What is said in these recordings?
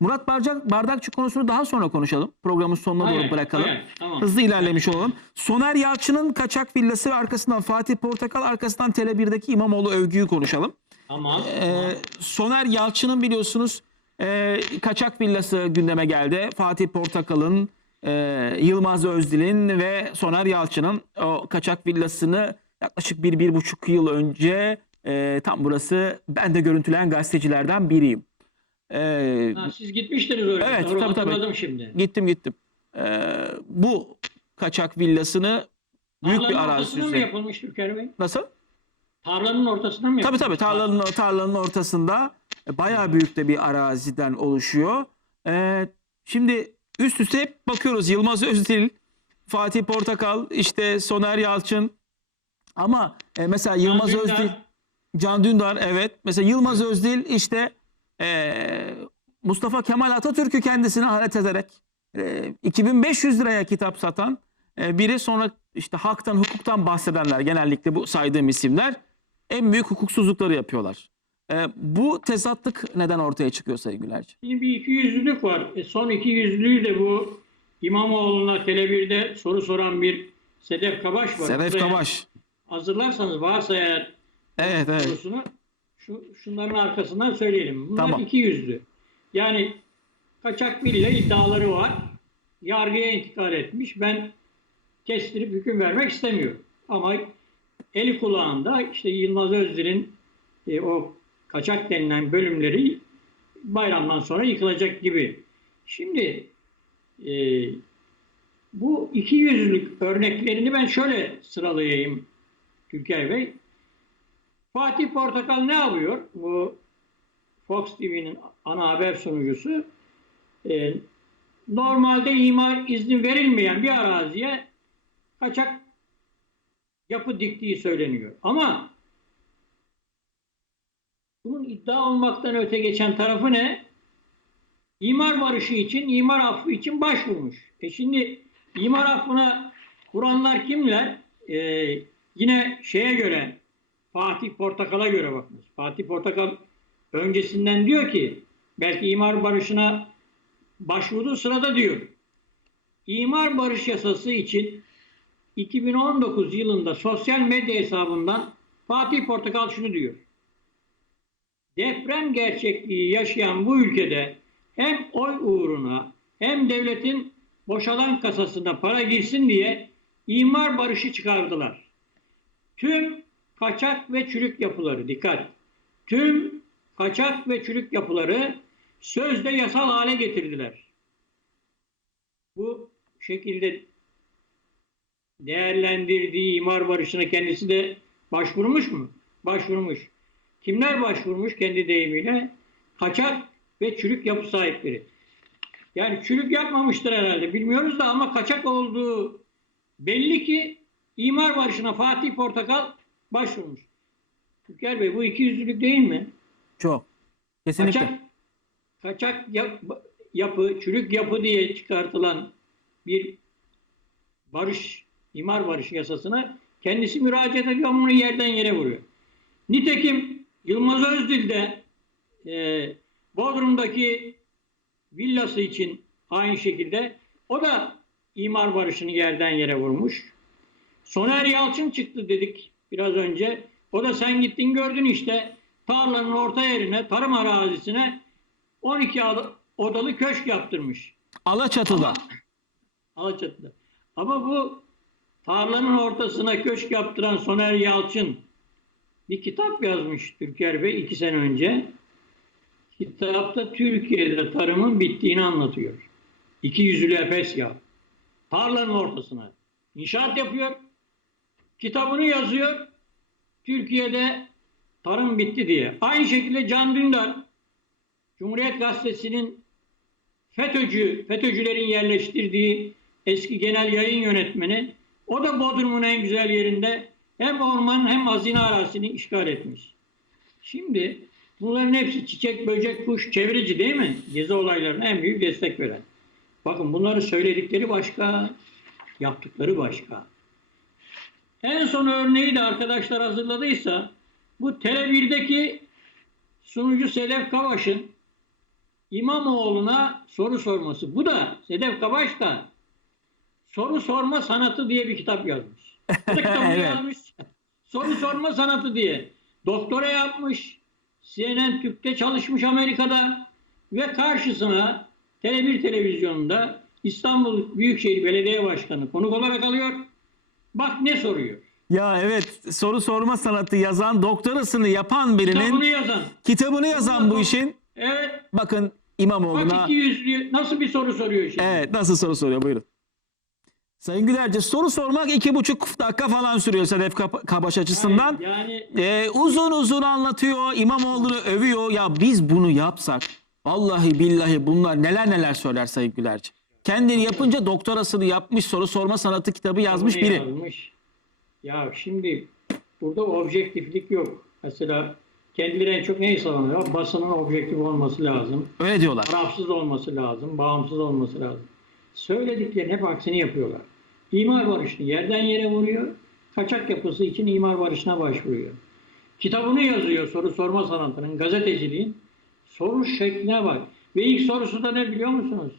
Murat Bardak, Bardakçı konusunu daha sonra konuşalım. Programın sonuna doğru bırakalım. hayır, tamam. Hızlı ilerlemiş olalım. Soner Yalçın'ın kaçak villası ve arkasından Fatih Portakal, arkasından Tele1'deki İmamoğlu övgüyü konuşalım. Tamam. Ee, Soner Yalçın'ın biliyorsunuz e, kaçak villası gündeme geldi. Fatih Portakal'ın, e, Yılmaz Özdil'in ve Soner Yalçın'ın o kaçak villasını yaklaşık bir, bir buçuk yıl önce e, tam burası ben de görüntüleyen gazetecilerden biriyim. E, Ha, siz gitmiştiniz öyle. Evet, Doğru tabii, tabii. şimdi. gittim gittim. E, bu kaçak villasını büyük bir Tarlanın arazi ortasına mı üzerine- yapılmış Türker Bey? Nasıl? Tarlanın ortasına mı Tabii yapılmış? tabii tarlanın, tarlanın ortasında e, bayağı büyük de bir araziden oluşuyor. Ee, şimdi üst üste hep bakıyoruz Yılmaz Özdil, Fatih Portakal, işte Soner Yalçın. Ama e, mesela Yılmaz Dündar. Özdil, Can Dündar evet. Mesela Yılmaz Özdil işte e, Mustafa Kemal Atatürk'ü kendisine alet ederek e, 2500 liraya kitap satan e, biri sonra işte haktan hukuktan bahsedenler genellikle bu saydığım isimler en büyük hukuksuzlukları yapıyorlar. E, bu tezatlık neden ortaya çıkıyor sevgilerce? Şimdi bir iki yüzlülük var. E, son iki yüzlülüğü de bu İmamoğlu'na Tele1'de soru soran bir Sedef Kabaş var. Sedef Kabaş. Hazırlarsanız varsa eğer Evet evet. sorusunu şu, şunların arkasından söyleyelim. Bunlar Tamam. iki yüzlü. Yani kaçak villa iddiaları var. Yargıya intikal etmiş. Ben kestirip hüküm vermek istemiyorum. Ama eli kulağında işte Yılmaz Özdil'in e, o kaçak denilen bölümleri bayramdan sonra yıkılacak gibi. Şimdi e, bu iki yüzlülük örneklerini ben şöyle sıralayayım Türker Bey. Fatih Portakal ne yapıyor? Bu Fox TV'nin ana haber sunucusu. Ee, normalde imar izni verilmeyen bir araziye kaçak yapı diktiği söyleniyor. Ama bunun iddia olmaktan öte geçen tarafı ne? İmar barışı için, imar affı için başvurmuş. E şimdi imar affına kuranlar kimler? Ee, yine şeye göre Fatih Portakal'a göre bakınız. Fatih Portakal öncesinden diyor ki belki imar barışına başvurduğu sırada diyor. İmar barış yasası için 2019 yılında sosyal medya hesabından Fatih Portakal şunu diyor. Deprem gerçekliği yaşayan bu ülkede hem oy uğruna hem devletin boşalan kasasına para girsin diye imar barışı çıkardılar. Tüm kaçak ve çürük yapıları dikkat. Tüm kaçak ve çürük yapıları sözde yasal hale getirdiler. Bu şekilde değerlendirdiği imar barışına kendisi de başvurmuş mu? Başvurmuş. Kimler başvurmuş kendi deyimiyle? Kaçak ve çürük yapı sahipleri. Yani çürük yapmamıştır herhalde bilmiyoruz da ama kaçak olduğu belli ki imar barışına Fatih Portakal başvurmuş. Türker Bey bu iki yüzlülük değil mi? Çok. Kesinlikle. Kaçak, kaçak yap- yapı, çürük yapı diye çıkartılan bir barış, imar barış yasasına kendisi müracaat ediyor ama bunu yerden yere vuruyor. Nitekim Yılmaz Özdil de e, Bodrum'daki villası için aynı şekilde o da imar barışını yerden yere vurmuş. Soner Yalçın çıktı dedik biraz önce. O da sen gittin gördün işte tarlanın orta yerine, tarım arazisine 12 ad- odalı köşk yaptırmış. Alaçatı'da. Alaçatı'da. Ama bu tarlanın ortasına köşk yaptıran Soner Yalçın bir kitap yazmış Türker Bey iki sene önce. Kitapta Türkiye'de tarımın bittiğini anlatıyor. İki yüzlü Efes ya. Tarlanın ortasına. İnşaat yapıyor. Kitabını yazıyor. Türkiye'de tarım bitti diye. Aynı şekilde Can Dündar Cumhuriyet Gazetesi'nin FETÖ'cü, FETÖ'cülerin yerleştirdiği eski genel yayın yönetmeni o da Bodrum'un en güzel yerinde hem orman hem hazine arazisini işgal etmiş. Şimdi bunların hepsi çiçek, böcek, kuş, çevreci değil mi? Gezi olaylarına en büyük destek veren. Bakın bunları söyledikleri başka, yaptıkları başka. En son örneği de arkadaşlar hazırladıysa bu Tele1'deki sunucu Sedef Kavaş'ın İmamoğlu'na soru sorması. Bu da Sedef Kabaş da soru sorma sanatı diye bir kitap yazmış. Bu da kitabını Evet. yazmış. Soru sorma sanatı diye. Doktora yapmış. CNN Türk'te çalışmış Amerika'da ve karşısına Tele1 televizyonunda İstanbul Büyükşehir Belediye Başkanı konuk olarak alıyor. Bak ne soruyor. Ya evet soru sorma sanatı yazan doktorasını yapan birinin Kitabını yazan. kitabını yazan bu işin Evet. bakın Bak İmamoğlu'na iki yüzlü nasıl bir soru soruyor şimdi. evet nasıl soru soruyor buyurun. Sayın Gülerce soru sormak iki buçuk dakika falan sürüyor Sedef Kabaş açısından. Yani Ee, uzun uzun anlatıyor İmamoğlu'nu övüyor. Ya biz bunu yapsak vallahi billahi bunlar neler neler söyler Sayın Gülerce. Kendini yapınca doktorasını yapmış soru sorma sanatı kitabı yazmış biri. yazmış. Ya şimdi burada objektiflik yok. Mesela kendileri en çok neyi savunuyor? Basının objektif olması lazım. Öyle diyorlar. tarafsız olması lazım, bağımsız olması lazım. Söylediklerinin hep aksini yapıyorlar. İmar barışını yerden yere vuruyor, kaçak yapısı için imar barışına başvuruyor. Kitabını yazıyor soru sorma sanatının, gazeteciliğin. Soru şekline bak. Ve ilk sorusu da ne biliyor musunuz?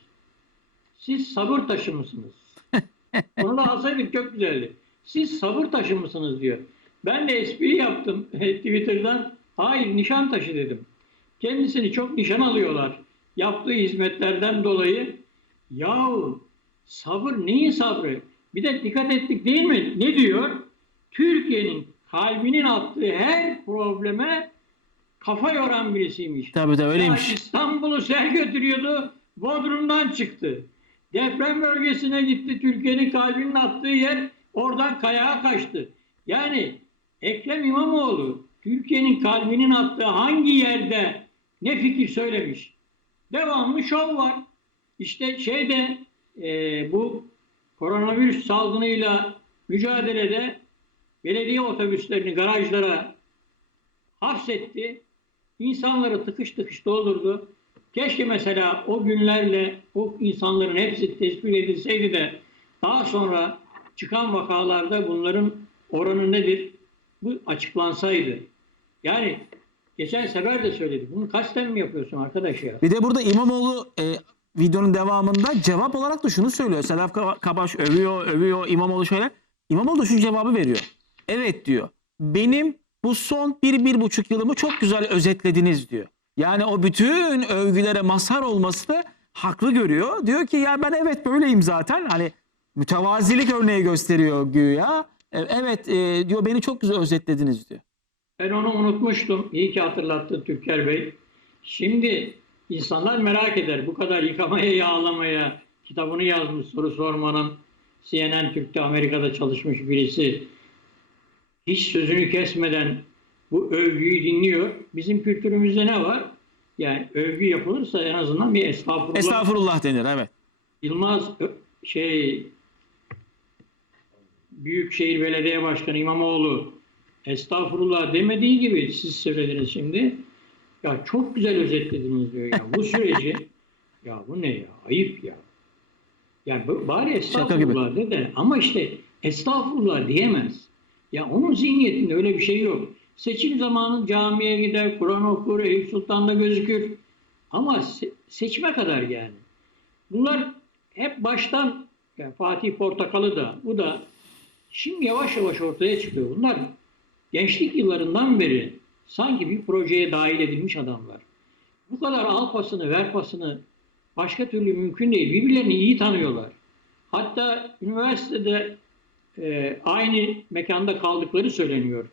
Siz sabır taşı mısınız? Onu da alsaydık çok güzeldi. Siz sabır taşı mısınız diyor. Ben de espri yaptım Twitter'dan. Hayır nişan taşı dedim. Kendisini çok nişan alıyorlar. Yaptığı hizmetlerden dolayı. Yahu sabır neyin sabrı? Bir de dikkat ettik değil mi? Ne diyor? Türkiye'nin kalbinin attığı her probleme kafa yoran birisiymiş. Tabii tabii Ya öyleymiş. İstanbul'u sel götürüyordu. Bodrum'dan çıktı. Deprem bölgesine gitti. Türkiye'nin kalbinin attığı yer oradan kayağa kaçtı. Yani Ekrem İmamoğlu Türkiye'nin kalbinin attığı hangi yerde ne fikir söylemiş? Devamlı şov var. İşte şeyde e, bu koronavirüs salgınıyla mücadelede belediye otobüslerini garajlara hapsetti. İnsanları tıkış tıkış doldurdu. Keşke mesela o günlerle o insanların hepsi tespit edilseydi de daha sonra çıkan vakalarda bunların oranı nedir? Bu açıklansaydı. Yani geçen sefer de söyledik. Bunu kasten mi yapıyorsun arkadaş ya? Bir de burada İmamoğlu e, videonun devamında cevap olarak da şunu söylüyor. Ka- Kabaş övüyor, övüyor. İmamoğlu şöyle. İmamoğlu da şu cevabı veriyor. Evet diyor. Benim bu son bir, bir buçuk yılımı çok güzel özetlediniz diyor. Yani o bütün övgülere mazhar olması da haklı görüyor. Diyor ki ya ben evet böyleyim zaten. Hani mütevazilik örneği gösteriyor güya. E, Evet e, diyor beni çok güzel özetlediniz diyor. Ben onu unutmuştum. İyi ki hatırlattı Türker Bey. Şimdi insanlar merak eder. Bu kadar yıkamaya, yağlamaya kitabını yazmış soru sormanın CNN Türk'te Amerika'da çalışmış birisi hiç sözünü kesmeden bu övgüyü dinliyor. Bizim kültürümüzde ne var? Yani övgü yapılırsa en azından bir estağfurullah. Estağfurullah denir evet. Yılmaz şey Büyükşehir Belediye Başkanı İmamoğlu estağfurullah demediği gibi siz söylediniz şimdi. Ya çok güzel özetlediniz diyor ya. Bu süreci ya bu ne ya? Ayıp ya. Yani bari estağfurullah de de ama işte estağfurullah diyemez. Ya onun zihniyetinde öyle bir şey yok. Seçim zamanı camiye gider, Kur'an okur, Eyüp Sultan'da gözükür. Ama se- seçime kadar yani. Bunlar hep baştan yani Fatih Portakalı da bu da şimdi yavaş yavaş ortaya çıkıyor. Bunlar gençlik yıllarından beri sanki bir projeye dahil edilmiş adamlar. Bu kadar al pasını, ver pasını başka türlü mümkün değil. Birbirlerini iyi tanıyorlar. Hatta üniversitede e, aynı mekanda kaldıkları söyleniyor.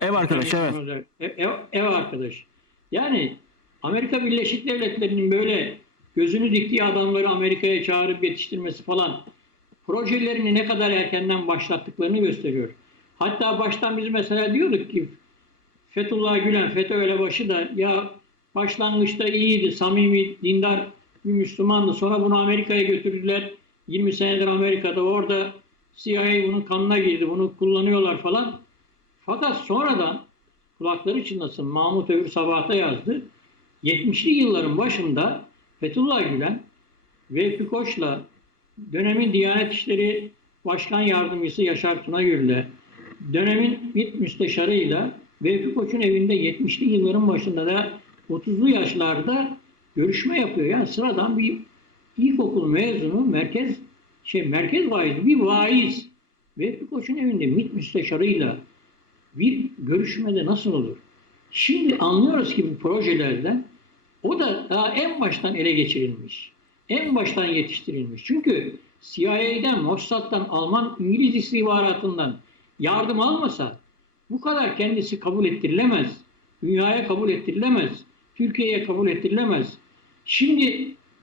Ev arkadaş evet. Ev, ev, arkadaş. Yani Amerika Birleşik Devletleri'nin böyle gözünü diktiği adamları Amerika'ya çağırıp yetiştirmesi falan projelerini ne kadar erkenden başlattıklarını gösteriyor. Hatta baştan biz mesela diyorduk ki Fethullah Gülen, FETÖ elebaşı da ya başlangıçta iyiydi, samimi, dindar bir Müslümandı. Sonra bunu Amerika'ya götürdüler. 20 senedir Amerika'da orada CIA bunun kanına girdi, bunu kullanıyorlar falan. Fakat sonradan kulakları çınlasın Mahmut Övür Sabah'ta yazdı. 70'li yılların başında Fethullah Gülen Vehbi Koç'la dönemin Diyanet İşleri Başkan Yardımcısı Yaşar Tunagül'le dönemin MİT müsteşarıyla Vehbi Koç'un evinde 70'li yılların başında da 30'lu yaşlarda görüşme yapıyor. Yani sıradan bir ilkokul mezunu merkez şey merkez vaizi bir vaiz Vehbi Koç'un evinde MİT müsteşarıyla bir görüşmede nasıl olur? Şimdi anlıyoruz ki bu projelerde o da daha en baştan ele geçirilmiş. En baştan yetiştirilmiş. Çünkü CIA'den, Mossad'dan, Alman, İngiliz istihbaratından yardım almasa bu kadar kendisi kabul ettirilemez. Dünyaya kabul ettirilemez. Türkiye'ye kabul ettirilemez. Şimdi